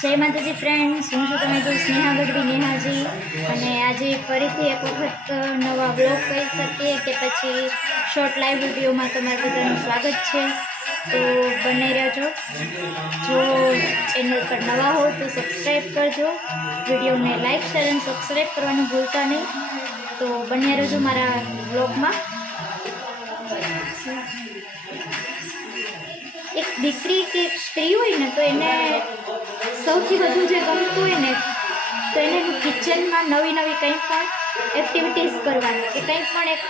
જય માતાજી ફ્રેન્ડ્સ, હું છું તમે તો સ્નેહા ગઢવી નેહાજી, અને આજે ફરીથી એક વખત નવા બ્લોગ કહી શકીએ કે પછી શોર્ટ લાઈવ વિડીયોમાં તમારું બધાનું સ્વાગત છે. તો બને રહેજો. જો ચેનલ પર નવા હો તો સબસ્ક્રાઈબ કરજો, વિડીયોને લાઈક શેર અને સબસ્ક્રાઈબ કરવાનું ભૂલતા નહીં. તો બન્યા રહેજો મારા બ્લોગમાં. એક દીકરી કે એક સ્ત્રી હોય ને તો એને સૌથી વધુ જે ગમતું હોય ને તો એને કિચનમાં નવી નવી કંઈ પણ એક્ટિવિટીઝ કરવાની, કે કંઈ પણ એક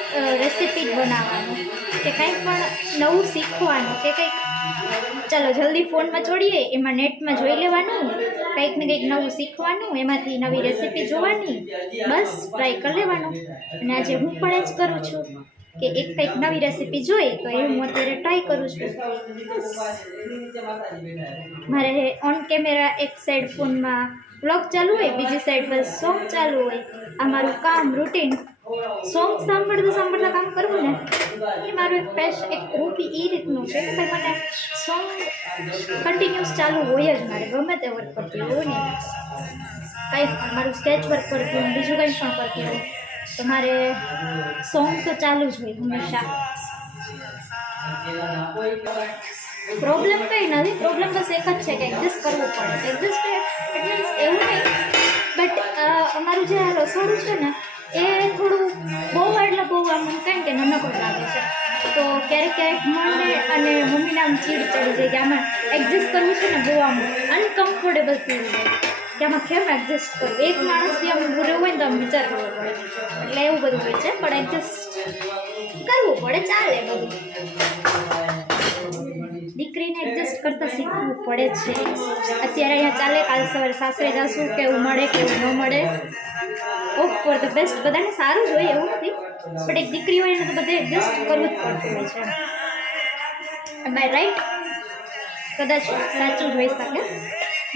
રેસિપી બનાવવાનું, કે કંઈ પણ નવું શીખવાનું, કે કંઈક ચાલો જલ્દી ફોનમાં જોડીએ એમાં નેટમાં જોઈ લેવાનું, કંઈક ને કંઈક નવું શીખવાનું, એમાંથી નવી રેસિપી જોવાની, બસ ટ્રાય કરી લેવાનું. અને આજે હું પણ એ જ કરું છું કે એક કંઈક નવી રેસિપી જોઈ તો એ હું અત્યારે ટ્રાય કરું છું. મારે ઓન કેમેરા એક સાઈડ ફોનમાં વ્લોગ ચાલુ હોય, બીજી સાઈડ પર સોંગ ચાલુ હોય. આ મારું કામ રૂટીન, સોંગ સાંભળતા સાંભળતા કામ કરવું ને એ મારું એક રૂપી એ રીતનું છે કે ભાઈ મને સોંગ કન્ટિન્યુઅસ ચાલુ હોય જ. મારે ગમે તે વર્ક કરતી હોય ને, કંઈ પણ મારું સ્કેચ વર્ક કરતી હોય, બીજું કંઈ પણ કરતી હોય તો મારે સોંગ તો ચાલુ જ હોય હંમેશા. પ્રોબ્લેમ કંઈ નથી, પ્રોબ્લેમ બસ એક જ છે કે એડજસ્ટ કરવું પડે. એડજસ્ટ ઇટ મીન્સ એવું નહીં, બટ અમારું જે રસોડું છે ને એ થોડું બહુ એટલે બહુ આમ કંઈ કે નાનકડું લાગે છે. તો ક્યારેક મને અને મમ્મીને આમ ચીડ ચડી જાય કે આમાં એડજસ્ટ કરવું છે ને બહુ આમ અનકમ્ફર્ટેબલ ફીલ થાય કે આમાં કેમ એડજસ્ટ કરવું. એક માણસ બી આમ ઊભું રહેવું હોય ને તો આમ વિચાર કરવો પડે, એટલે એવું બધું હોય છે. પણ એડજસ્ટ કરવું પડે, ચાલે બધું. દીકરીને એડજસ્ટ કરતાં શીખવું પડે છે. અત્યારે અહીંયા ચાલે, કાલ સવારે સાસરે જશું, કેવું મળે કેવું ન મળે. ઓફ ફોર ધ બેસ્ટ, બધાને સારું જ હોય એવું નથી, બટ એક દીકરી હોય ને તો બધે એડજસ્ટ કરવું જ પડતું હોય છે. બાય રાઈટ, કદાચ સાચું જ હોઈ શકે,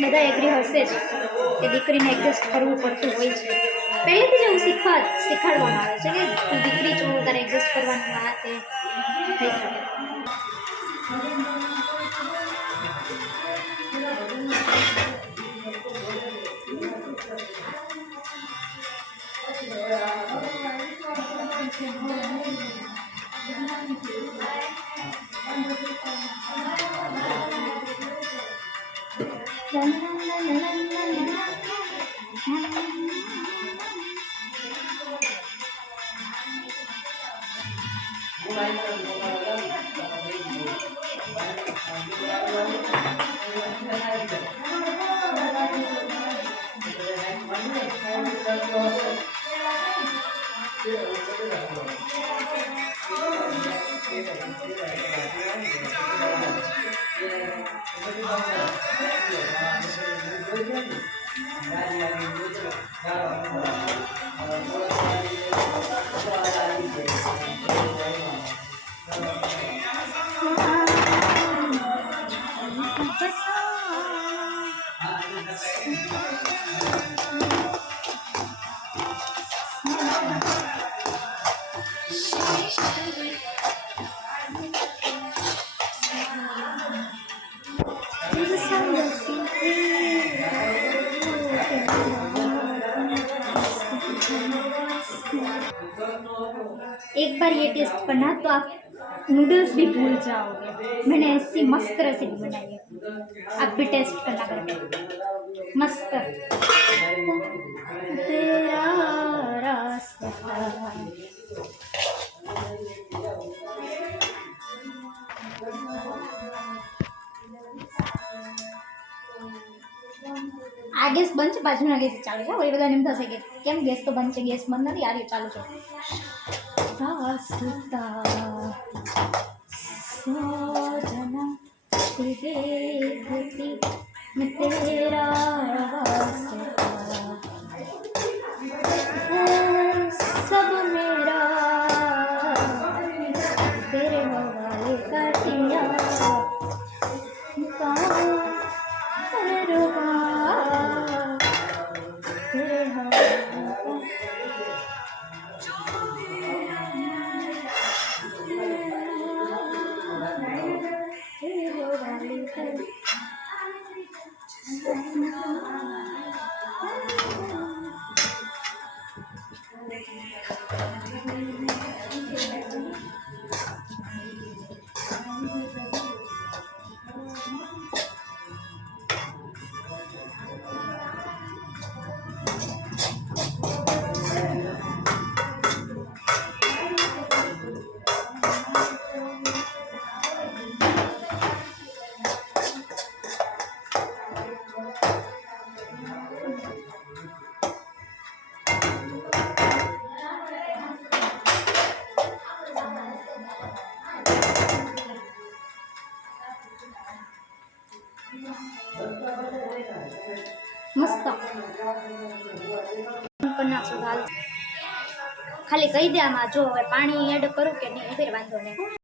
બધા એગ્રી હશે જ કે દીકરીને એડજસ્ટ કરવું પડતું હોય છે. પહેલેથી જ એવું શીખવાડવામાં આવે છે કે તું દીકરી છો, તારે એડજસ્ટ કરવાનું, આ તે થઈ શકે. एक बार ये टेस्ट करना तो आप नूडल्स भी भूल जाओगे. मैंने ऐसी मस्त रेसिपी बनाई है, आप भी टेस्ट करना करके. मस्त तेरा रास्ता. આ ગેસ બંધ છે, બાજુના ગેસ ચાલુ છે. વળી બધાને એમ થશે કે કેમ ગેસ તો બંધ છે, ગેસ બંધ નથી, આ ચાલુ છે. सोजना देखती मैं तेरा सब मेरा तेरे हवाले कर दिया. મસ્ત નાખશું હાલ. ખાલી કહી દે આમાં જો હવે પાણી એડ કરું કે નહીં એ ફેર વાંધો નહીં.